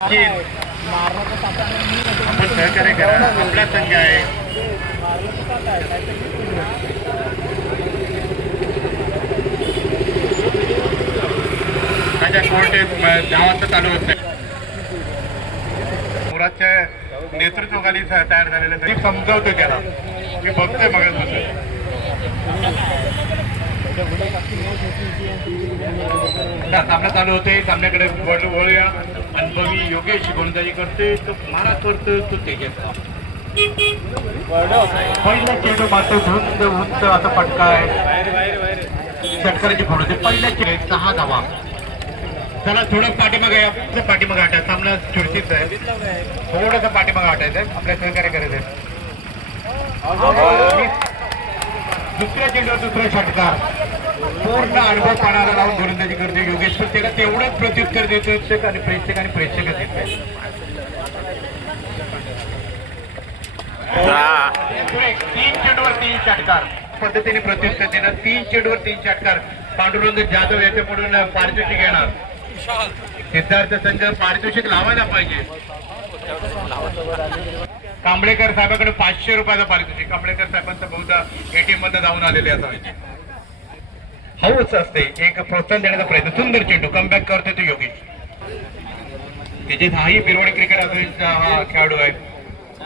आपण सहकार्य करा. आपला संघ आहे. माझ्या कोर्टे 10 वाजता चालू होते. मुरादच्या नेतृत्वाखाली तयार झालेले मी समजावतो त्याला. मी बघतोय मग सामना चालू होते. सामन्याकडे वळूया. अनुभवी योगेश गोलंदाजी करते तो मारा करतो तो तेजस. पहिला चेंडू मात्र धुंद उंच असा फटका आहे. षटकाराची फोड होते. पहिल्या चेंडू 6 धावा. चला थोडं पाठीमागे पाठीमागे हटायचं. सामना चुरशीच आहे. थोडंसं पाठीमागे हटायचं. आपल्या सहकार्य करायचं. दुसऱ्या चेंडूवर दुसरा षटकार. पूर्ण अनुभव पाण्याला लावून गोलंदाजी करते योगेश. पण त्याला तेवढंच प्रत्युत्तर देतो आणि प्रेक्षकच देत. 3 चेंडूवर 3 षटकार पद्धतीने प्रत्युत्तर देणार. 3 चेंडूवर 3 षटकार. पांडुरंग जाधव याच्याकडून पारितोषिक येणार. सिद्धार्थ संघ पारितोषिक लावायला पाहिजे. कांबळेकर साहेबांकडे 500 रुपयाचा पारितोषिक. कांबळेकर साहेबांचा बहुधा एटीएम मध्ये जाऊन आलेले असायचे. हौस असते एक प्रोत्साहन देण्याचा प्रयत्न. सुंदर चेंडू कमबॅक करतोय तो योगेश. त्याचे हाही बिरवडी क्रिकेट असोसिएशनचा हा खेळाडू आहे.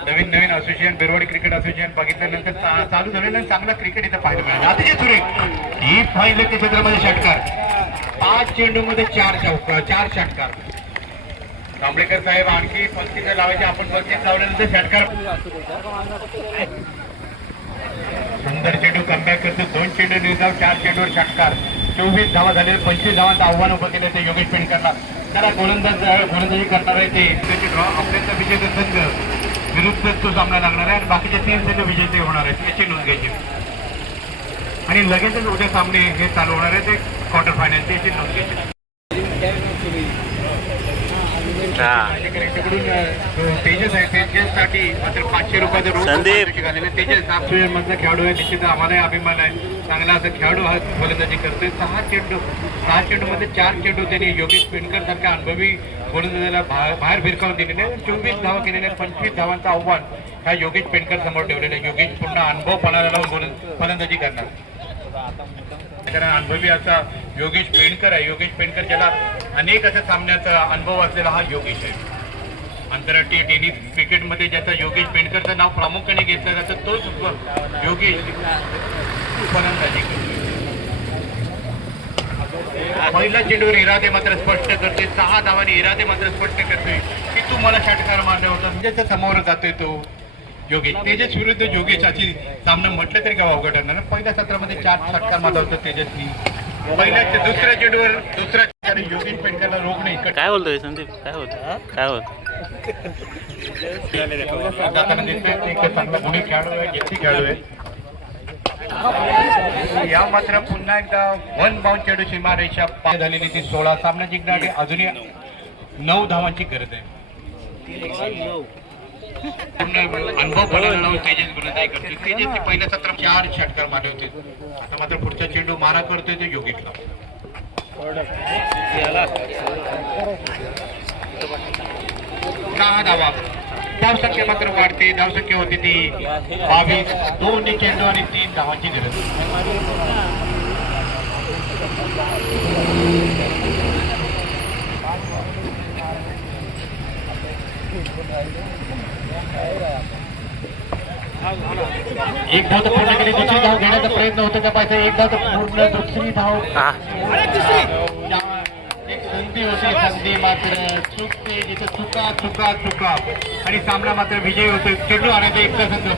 नवीन असोसिएशन बिरवडी क्रिकेट असोसिएशन बघितल्यानंतर चालू झालेलं चांगला क्रिकेट इथं पाहायला मिळालं. अतिशय सुरेख ही फायनल क्षेत्रामध्ये षटकार. 5 चेंडू मध्ये 4 षटकार. कांबळेकर साहेब आणखी पंक्तीचं लावायचे. आपण पंक्तीत लावल्यानंतर षटकार. सुंदर चेंडू कमबॅक करतो. 2 चेंडू निर्धाव 4 चेंडूवर षटकार. 24 धावा झाले. 25 धावांचं आव्हान उभं केलं ते योगेश पेंडकरला. त्याला गोलंदाजी करणार आहे ते आपल्याचा विजेता संघ विरुद्ध तो सामना लागणार आहे. आणि बाकीचे 3 संघ विजेते होणार आहेत याची नोंद घ्यायची. आणि लगेचच उद्या सामने हे चालू होणार आहे ते क्वार्टर फायनलचे याची नोंद घ्यायची. तेजस आहे. तेजससाठी मात्र 500 रुपयाचं रोज झालेले. तेजस आपल्या मधला खेळाडू आहे. निश्चित आम्हालाही अभिमान आहे. चांगला असा खेळाडू हा गोलंदाजी करतोय. 6 चेंडू मध्ये 4 चेंडू त्यांनी योगेश पेंडकर सारख्या अनुभवी गोलंदाजाला बाहेर भिरकावून दिलेले. 24 धावा केलेल्या. 25 धावांचं आव्हान हा योगेश पेंडकर समोर ठेवलेलं आहे. योगेश पुन्हा अनुभव पणाला लावून फलंदाजी करणार. अनुभवी असा योगेश पेंडकर आहे. योगेश पेंडकर ज्याला अनेक अशा सामन्याचा अनुभव असलेला हा योगेश आहे. आंतरराष्ट्रीय टेनिस क्रिकेटमध्ये ज्याचा योगेश पेंडकरचं नाव प्रामुख्याने घेतलं जातं तोच योगेश फलंदाजी करतो. पहिला चेंडूवर इरादे मात्र स्पष्ट करते. 6 धावांनी इरादे मात्र स्पष्ट करतोय की तू मला षटकार मारले होता. म्हणजे समोर जातोय तो योगेश. तेजस विरुद्ध योगेश अशी सामना म्हटलं तरी का अवघड ठरणार. पहिल्या सत्रामध्ये 4 षटकार मारला होता तेजसनी. पहिल्या दुसऱ्या चेंडूवर दुसऱ्या योगेश पेंडकरला रोग नाही. काय बोलतोय संदीप? काय होत गुणी खेळाडू आहे. घेतली खेळाडू आहे. या मात्र पुन्हा एकदा 1 बाउंड चेंडू सीमारेषा पार झालेली ती 16. सामना जिंकण्यासाठी अजूनही 9 धावांची गरज आहे. अनुभव पणाला लावून तेजस गोलंदाजी करतोय. तेजसने पहिल्या सत्रात 4 षटकार मारले होते. आता मात्र पुढचा चेंडू मारा करतोय तो योगेशला. 6 धावा. धावसंख्या मात्र वाढते. धावसंख्या होती ती 22. 2 चेंडू आणि 3 धावांची गरज. एक धाव तर पूर्ण केली. दुसरी धाव घेण्याचा प्रयत्न होतो त्या पाहिजे. एक धाव तर पूर्ण. दुसरी धाव एक संधी होती. संधी मात्र चुकते. जिथे चुका आणि सामना मात्र विजयी होतो. चेंडू आणायचा एकटा संघ.